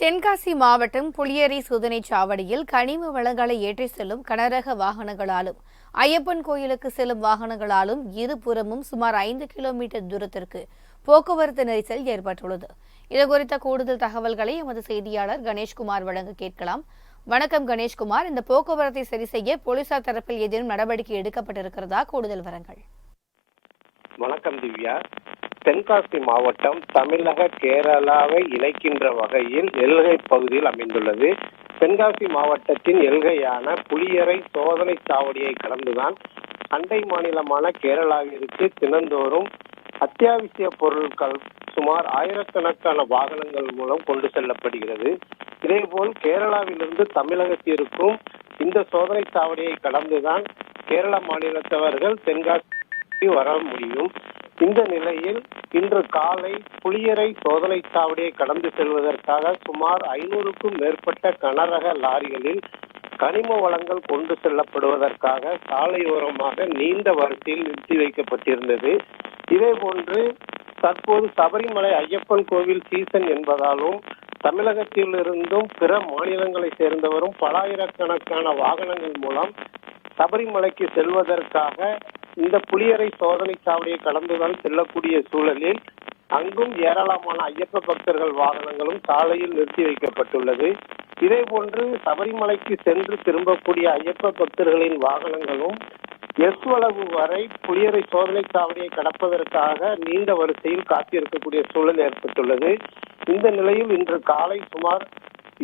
தென்காசி மாவட்டம் புளியரி சோதனைச் சாவடியில் கனிம வளங்களை ஏற்றிச் செல்லும் கனரக வாகனங்களாலும் ஐயப்பன் கோயிலுக்கு செல்லும் வாகனங்களாலும் இருபுறமும் சுமார் 5 கிலோமீட்டர் தூரத்திற்கு போக்குவரத்து நெரிசல் ஏற்பட்டுள்ளது. இதுகுறித்த கூடுதல் தகவல்களை எமது செய்தியாளர் கணேஷ்குமார் வழங்க கேட்கலாம். வணக்கம் கணேஷ்குமார், இந்த போக்குவரத்தை சரி செய்ய போலீசார் தரப்பில் ஏதேனும் நடவடிக்கை எடுக்கப்பட்டிருக்கிறதா? கூடுதல் விவரங்கள். வணக்கம் திவ்யா. தென்காசி மாவட்டம் தமிழக கேரளாவை இணைக்கின்ற வகையில் எல்கை பகுதியில் அமைந்துள்ளது. தென்காசி மாவட்டத்தின் எல்கையான புளியரை சோதனை சாவடியை கடந்துதான் அண்டை மாநிலமான கேரளாவிற்கு தினந்தோறும் அத்தியாவசிய பொருட்கள் சுமார் ஆயிரக்கணக்கான வாகனங்கள் மூலம் கொண்டு செல்லப்படுகிறது. இதேபோல் கேரளாவிலிருந்து தமிழகத்திற்கும் இந்த சோதனை சாவடியை கடந்துதான் கேரள மாநிலத்தவர்கள் தென்காசி வர முடியும். இந்த நிலையில் இன்று காலை புளியரை சோதனை சாவடியை கடந்து செல்வதற்காக சுமார் 500க்கும் மேற்பட்ட கனரக லாரிகளில் கனிம வளங்கள் கொண்டு செல்லப்படுவதற்காக சாலையோரமாக நீண்ட வரிசையில் நிறுத்தி வைக்கப்பட்டிருந்தது. இதேபோன்று தற்போது சபரிமலை ஐயப்பன் கோவில் சீசன் என்பதாலும் தமிழகத்திலிருந்தும் பிற மாநிலங்களை சேர்ந்தவரும் பல ஆயிரக்கணக்கான வாகனங்கள் மூலம் சபரிமலைக்கு செல்வதற்காக இந்த புளியரை சோதனை சாவடியை கடந்துதான் செல்லக்கூடிய சூழலில் அங்கும் ஏராளமான ஐயப்ப பக்தர்கள் வாகனங்களும் சாலையில் நிறுத்தி வைக்கப்பட்டுள்ளது. இதே போன்று சபரிமலைக்கு சென்று திரும்பக்கூடிய ஐயப்ப பக்தர்களின் வாகனங்களும் எஸ்வளவு வரை புளியரை சோதனை சாவடியை கடப்பதற்காக நீண்ட வரிசையில் காத்திருக்கக்கூடிய சூழல் ஏற்பட்டுள்ளது. இந்த நிலையில் இன்று காலை சுமார்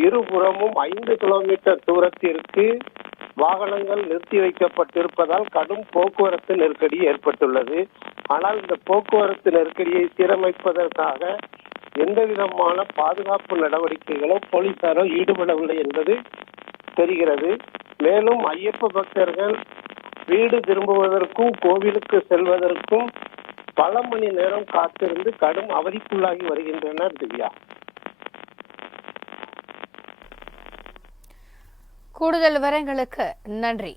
இருபுறமும் 5 கிலோமீட்டர் தூரத்திற்கு வாகனங்கள் நிறுத்தி வைக்கப்பட்டிருப்பதால் கடும் போக்குவரத்து நெருக்கடி ஏற்பட்டுள்ளது. ஆனால் இந்த போக்குவரத்து நெருக்கடியை சீரமைப்பதற்காக எந்த விதமான பாதுகாப்பு நடவடிக்கைகளோ போலீசாரோ ஈடுபடவில்லை என்பது தெரிகிறது. மேலும் ஐயப்ப பக்தர்கள் வீடு திரும்புவதற்கும் கோவிலுக்கு செல்வதற்கும் பல மணி நேரம் காத்திருந்து கடும் அவதிக்குள்ளாகி வருகின்றனர். திவ்யா, கூடுதல் விவரங்களுக்கு நன்றி.